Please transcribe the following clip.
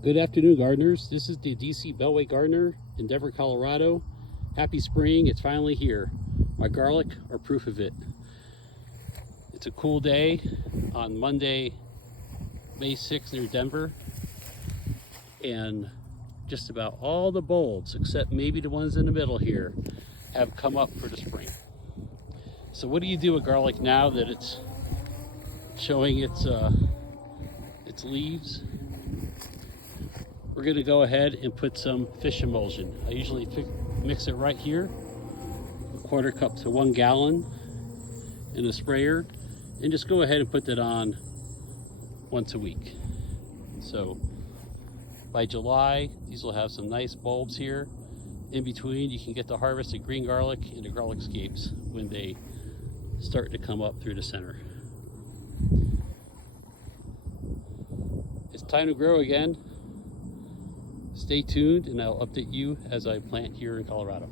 Good afternoon, gardeners. This is the DC Beltway Gardener in Denver, Colorado. Happy spring, it's finally here. My garlic are proof of it. It's a cool day on Monday, May 6th near Denver. And just about all the bulbs, except maybe the ones in the middle here, have come up for the spring. So what do you do with garlic now that it's showing its leaves? We're going to go ahead and put some fish emulsion. I usually mix it right here, a quarter cup to 1 gallon in a sprayer, and just go ahead and put that on once a week. So by July, these will have some nice bulbs here. In between, you can get to harvest the green garlic and the garlic scapes when they start to come up through the center. It's time to grow again. Stay tuned and I'll update you as I plant here in Colorado.